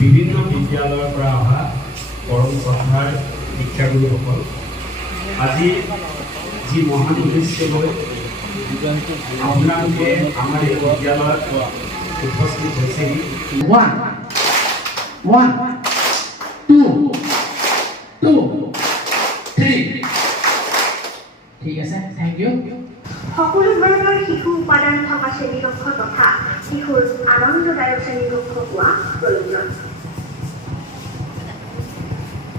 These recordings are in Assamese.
বিভিন্ন বিদ্যালয়ৰ পৰা অহা পৰম কথাৰ শিক্ষাগুৰুসকল আজি যি মহান উদ্দেশ্য লৈ আপোনালোকে আমাৰ এই বিদ্যালয়ত উপস্থিত হৈছেহি। 1 2 2 3 ঠিক আছে, থেংক ইউ। সকলো ধৰণৰ শিশু উপাদান থকা শ্ৰেণীকক্ষ তথা শিশুৰ আনন্দদায়ক শ্ৰেণীকক্ষ হোৱা প্ৰয়োজন।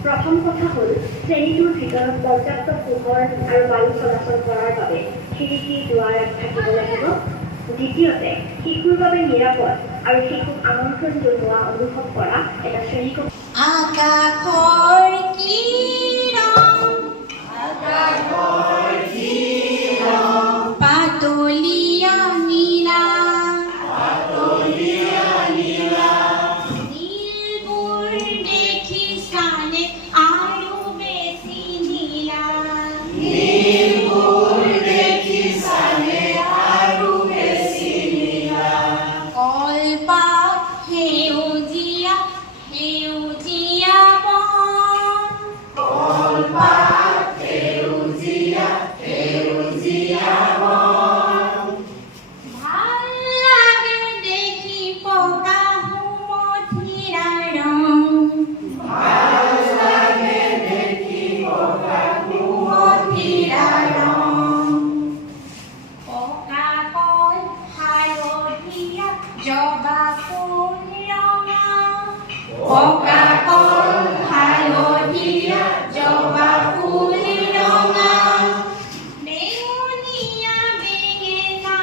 প্ৰথম কথা হ'ল শ্ৰেণীটোৰ ভিতৰত পৰ্যাপ্ত পোহৰ আৰু বায়ু চলাচল কৰাৰ বাবে খিৰিকী দুৱাৰ থাকিব লাগিব। দ্বিতীয়তে শিশুৰ বাবে নিৰাপদ আৰু শিশুক আমন্ত্ৰণ জনোৱা অনুভৱ কৰা এটা শ্ৰেণীকক্ষ। আকাশৰ কি পাতলীয়া নীলা নীলবোৰ দেখিছানে আৰু বেছি নীলা কলপাত সেউজীয়া সেউজীয়া ভাল লাগে দেখি পকা সুমথিৰা ৰং পকা কল হালধীয়া জবা ফুল ৰঙা পকা কল হালধীয়া জবা ফুল ৰঙা বেঙুনীয়া বেঙেনা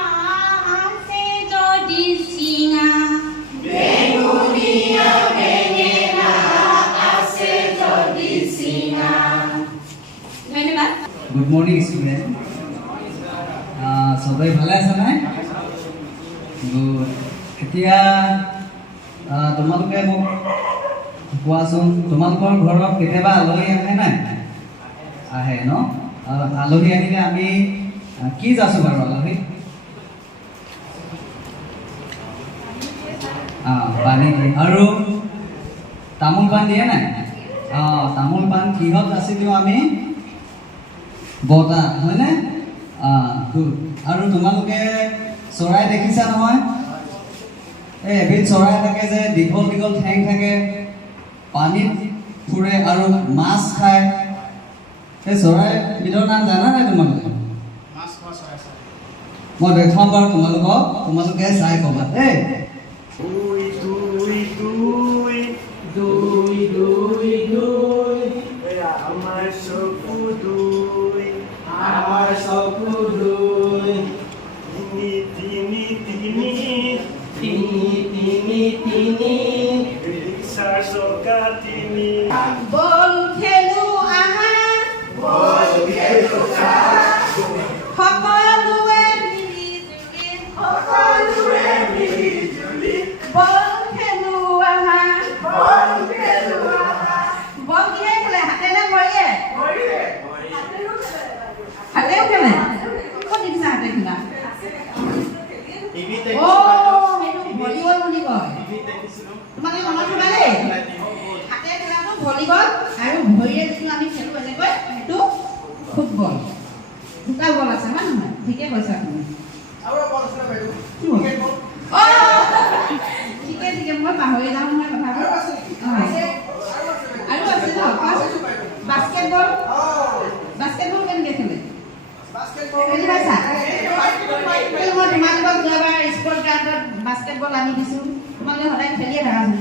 আছে যদি চিঙা ধন্যবাদ। গুড মৰ্নিং ষ্টুডেণ্ট, সবাই ভালে আছে নাই? গুড। এতিয়া তোমালোকে মোক কোৱাচোন, তোমালোকৰ ঘৰত কেতিয়াবা আলহী আহে নাই? আহে ন? আলহী আহিলে আমি কি যাচো বাৰু আলহী? পানী দিয়ে। আৰু তামোল পাণ দিয়ে নাই? তামোল পাণ কিহত যাচি দিওঁ আমি? বতাহ, হয়নে? গুড। আৰু তোমালোকে চৰাই দেখিছা নহয়? এই এবিধ চৰাই থাকে যে দীঘল দীঘল ঠেং থাকে, পানীত ফুৰে আৰু মাছ খায়। সেই চৰাইবিধৰ নাম জানা নাই তোমালোকে? মই দেখুৱাম বাৰু তোমালোকক, তোমালোকে চাই ক'বা দেই। আমাৰ চকু দুই তিনি ৰিক্সাৰ চকা তিনি বল খেলো আহা সকলোৱে মিলি জুলি বল খেলো আহা বল কিহে খেলে? হাতেৰে ভৰিয়ে? হাতেও খেলে। ক'ত দেখিছা হাতে খেলা? সেইটো ভলীবল বুলি কয়। তোমালোকে মনত থবা দেই, হাতে খেলাটো ভলীবল আৰু ভৰিৰে যিটো আমি খেলো এনেকৈ সেইটো ফুটবল। দুটা বল আছে হয় নহয়? ঠিকে কৈছা তুমি। ঠিকে ঠিকে, মই পাহৰি যাওঁ নহয় কথাবোৰ। আৰু আছে ন বাস্কেটবল বুজি পাইছা? মই তোমালোকক যোৱাবাৰ স্পৰ্ট গ্ৰাউণ্ডত বাস্কেটবল আনি দিছোঁ, তোমালোকে সদায় খেলিয়ে থাকাচোন।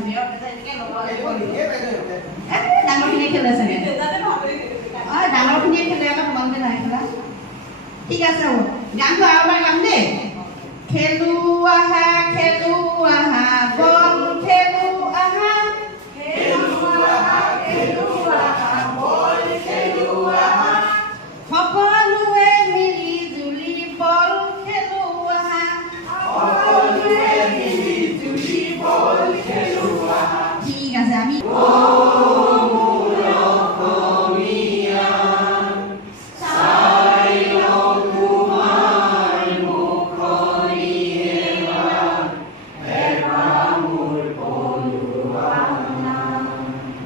ডাঙৰখিনিয়ে খেলে চাগে। অঁ ডাঙৰখিনিয়ে খেলে আকৌ তোমালোকে নাই খেলা। ঠিক আছে হ'ব, গানটো আৰু এবাৰ গাম দেই। খেলুৱা